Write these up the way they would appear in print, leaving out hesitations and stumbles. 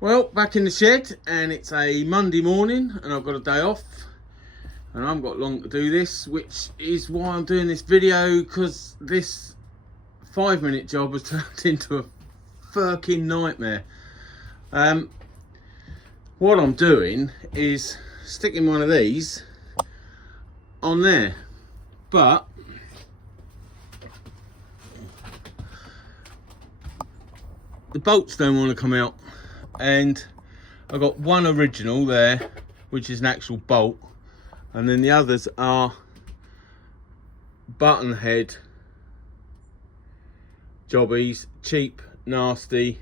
Well, back in the shed, and it's a Monday morning and I've got a day off and I haven't got long to do this, which is why I'm doing this video, because this 5-minute job has turned into a fucking nightmare. What I'm doing is sticking one of these on there, but the bolts don't want to come out, and I've got one original there which is an actual bolt, and then the others are button head jobbies, cheap, nasty,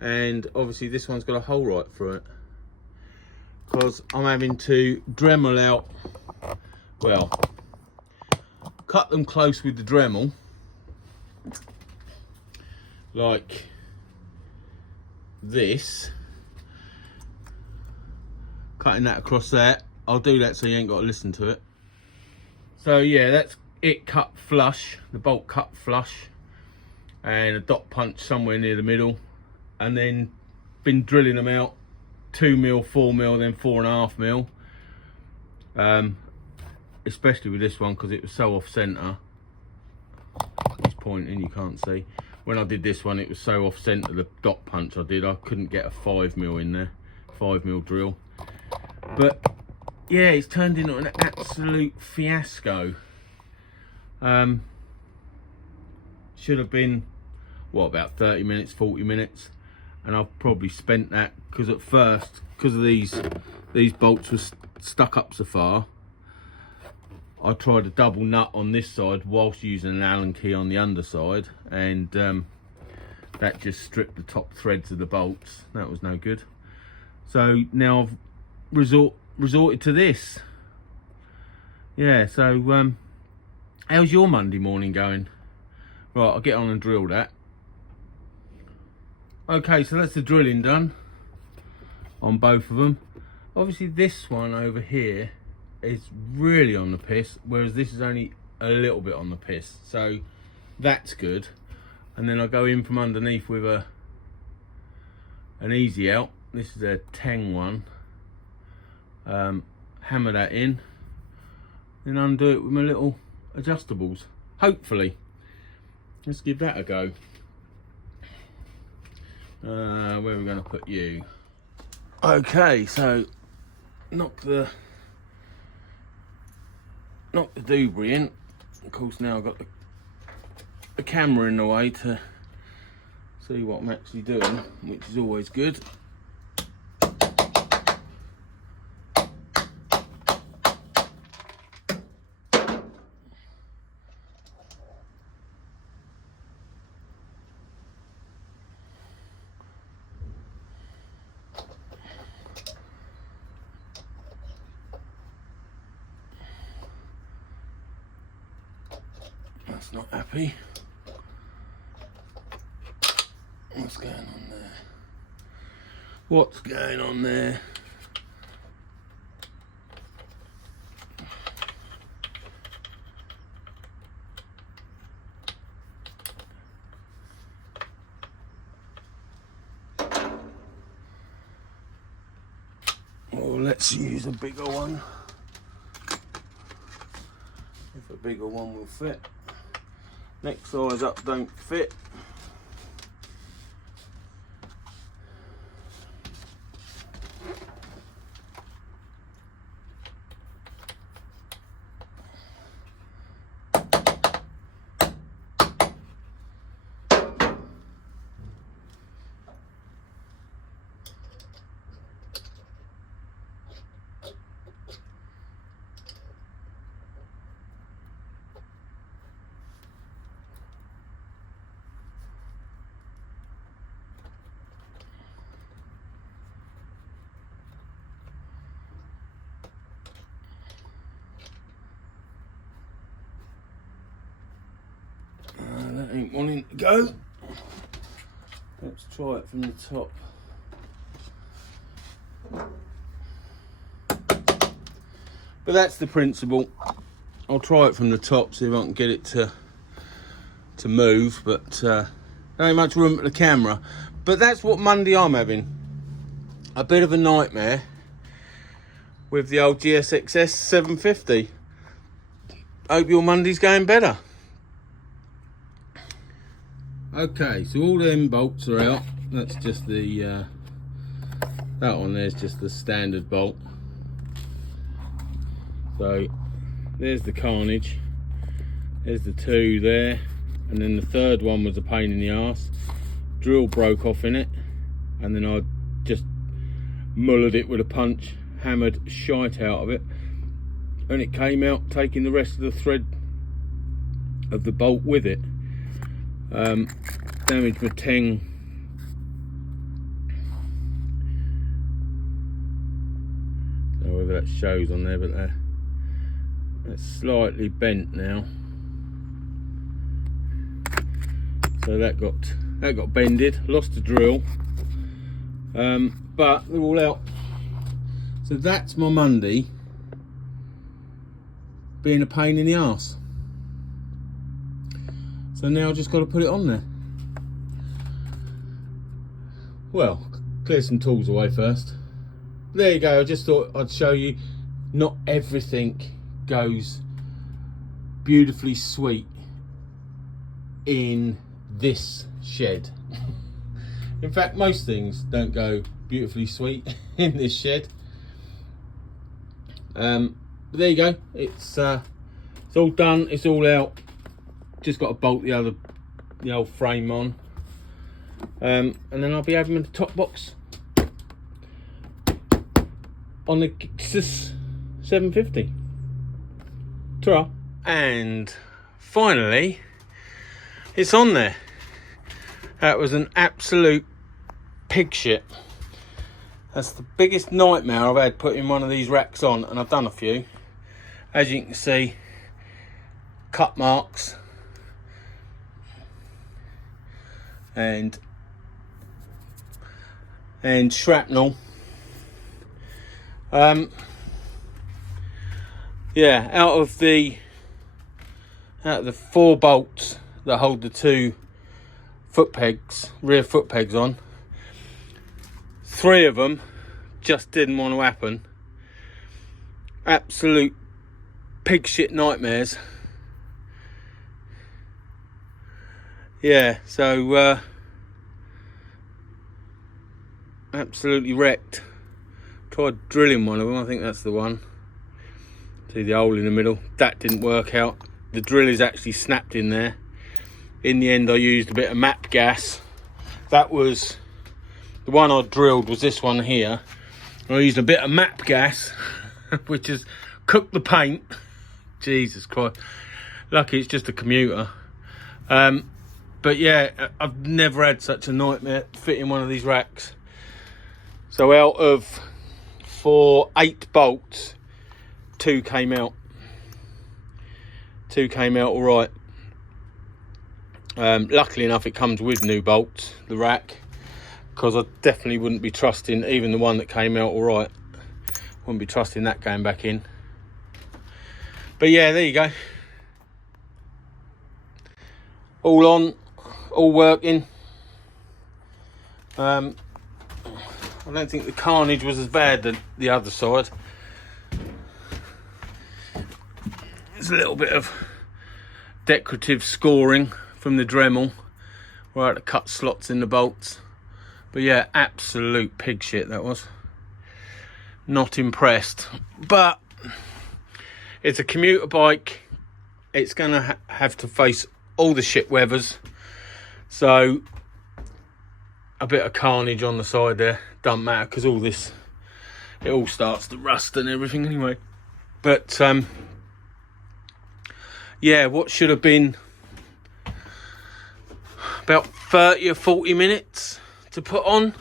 and obviously this one's got a hole right through it because I'm having to Dremel out, well, cut them close with the Dremel, like this, cutting that across there. I'll do that so you ain't got to listen to it. So yeah, that's it, cut flush, the bolt cut flush, and a dot punch somewhere near the middle, and then been drilling them out 2mm, 4mm, then 4.5mm, especially with this one because it was so off center. He's pointing, you can't see. When I did this one, it was so off center, the dot punch I couldn't get a 5mm in there, 5mm drill. But yeah, it's turned into an absolute fiasco. Should have been, what, about 30 minutes, 40 minutes, and I've probably spent that, because at first, because of these bolts were stuck up so far, I tried a double nut on this side whilst using an Allen key on the underside, and that just stripped the top threads of the bolts. That was no good. So now I've resorted to this. Yeah, so how's your Monday morning going? Right, I'll get on and drill that. Okay, so that's the drilling done on both of them. Obviously this one over here is really on the piss, whereas this is only a little bit on the piss, so that's good. And then I go in from underneath with an easy out. This is a Tang one. Hammer that in, then undo it with my little adjustables, hopefully. Let's give that a go. Where are we going to put you? Okay, so knock the debris in. Of course, now I've got the camera in the way to see what I'm actually doing, which is always good. That's not happy. What's going on there? What's going on there? Well, let's use a bigger one. If a bigger one will fit. Next size up don't fit. That ain't wanting to go. Let's try it from the top. But that's the principle. I'll try it from the top, see if I can get it to move, but there ain't much room for the camera. But that's what Monday I'm having. a bit of a nightmare with the old GSX-S 750. Hope your Monday's going better. Okay, so all them bolts are out. That's just the that one there's just the standard bolt. So there's the carnage. There's the two there, and then the third one was a pain in the arse. Drill broke off in it, and then I just mullered it with a punch, hammered shite out of it, and it came out taking the rest of the thread of the bolt with it. Damaged my tang. I don't know whether that shows on there, but that's slightly bent now. So that got bended, lost the drill, but they're all out. So that's my Monday being a pain in the arse. So now I've just got to put it on there. Well, clear some tools away first. There you go. I just thought I'd show you not everything goes beautifully sweet in this shed. In fact, most things don't go beautifully sweet in this shed. But there you go. It's all done. It's all out. Just got to bolt the old frame on, and then I'll be having the top box on the GSX 750. Ta-ra. And finally, it's on there. That was an absolute pig shit. That's the biggest nightmare I've had putting one of these racks on, and I've done a few. As you can see, cut marks and shrapnel. Yeah, out of the 4 bolts that hold the 2 foot pegs, rear foot pegs on, 3 of them just didn't want to happen. Absolute pig shit nightmares. Yeah, so absolutely wrecked. Tried drilling one of them, I think that's the one. See the hole in the middle? That didn't work out. The drill is actually snapped in there. In the end, I used a bit of map gas. That was the one I drilled, was this one here. I used a bit of map gas, which has cooked the paint. Jesus Christ. Lucky it's just a commuter. But yeah, I've never had such a nightmare fitting one of these racks. So out of 8 bolts, 2 came out. 2 came out all right. Luckily enough, it comes with new bolts, the rack, because I definitely wouldn't be trusting even the one that came out all right. Wouldn't be trusting that going back in. But yeah, there you go. All on, all working. I don't think the carnage was as bad as the other side. There's a little bit of decorative scoring from the Dremel where I had to cut slots in the bolts. But yeah, absolute pig shit that was. Not impressed. But it's a commuter bike. It's going to have to face all the shit weathers. So a bit of carnage on the side there. Doesn't matter because all this, it all starts to rust and everything anyway. But yeah, what should have been about 30 or 40 minutes to put on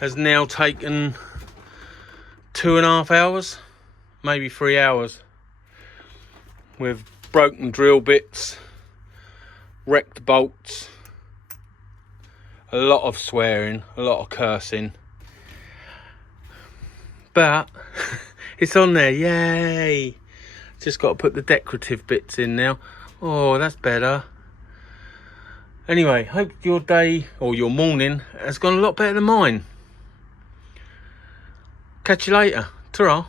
has now taken 2.5 hours, maybe 3 hours, with broken drill bits, wrecked bolts, a lot of swearing, a lot of cursing, but it's on there, yay. Just got to put the decorative bits in now. Oh, that's better. Anyway, hope your day or your morning has gone a lot better than mine. Catch you later. Ta-ra.